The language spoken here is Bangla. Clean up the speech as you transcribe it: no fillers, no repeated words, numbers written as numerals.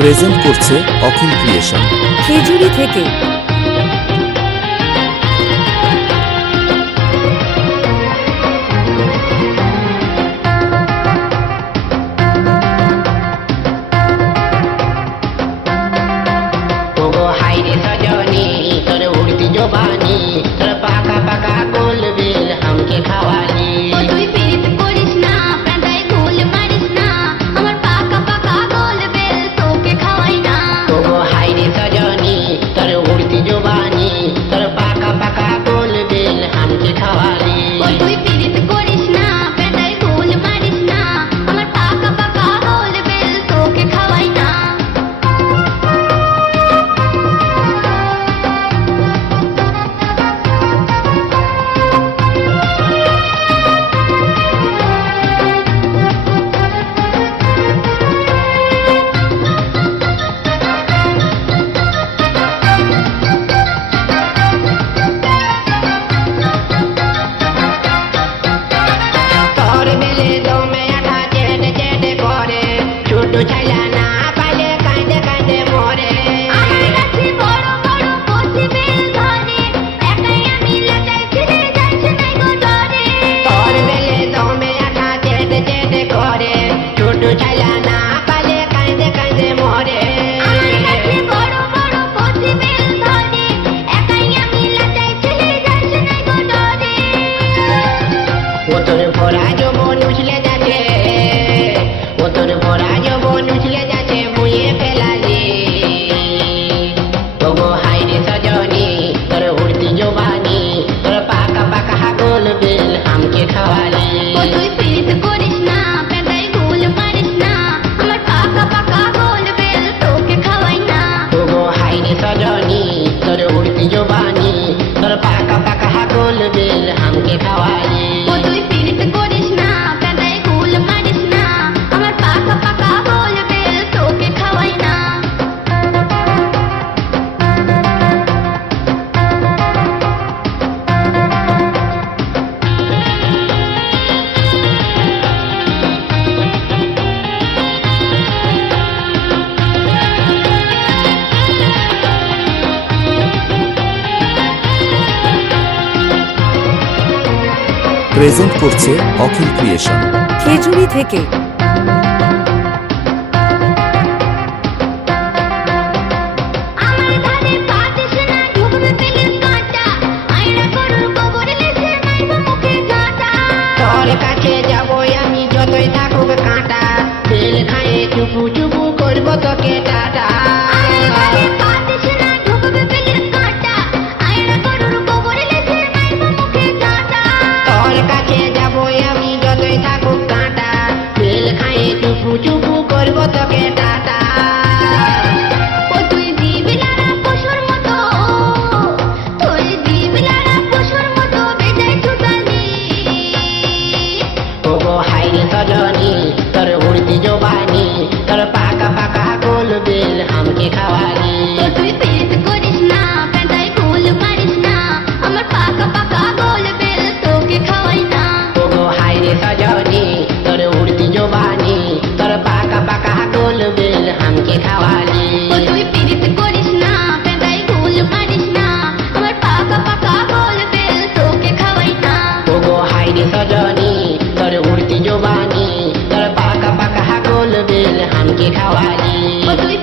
প্রেজেন্ট করছে অখিল ক্রিয়েশন খেজুরি থেকে। প্রেজেন্ট করছে অখিল ক্রিয়েশন খেজুরি থেকে। চুপু চুপু করবো তোকে টাটা। তোর কাছে যাবো আমি যতই থাকুক কাঁটা, তেল খাইয়ে চুপু চুপু করবো তোকে টাটা। তোর উড়তি জবানি, তোর পাকা পাকা গোল বেল আমাকে খাওয়ালি। তুই পেট করিস না, পেটাই কুল মারিস না, আমার পাকা পাকা গোল বেল তোকে খাওয়াই না। ওগো হাই রে সজনী, তোর উড়তি জবানি, তোর পাকা পাকা গোল বেল আমাকে খাওয়ালি। তুই পেট করিস না, পেটাই কুল মারিস না, আমার পাকা পাকা গোল বেল তোকে খাওয়াই না। ওগো হাই রে সজনী, তোর উড়তি জবানি, তোর পাকা পাকা গোল বেল আমাকে খাওয়ালি। তুই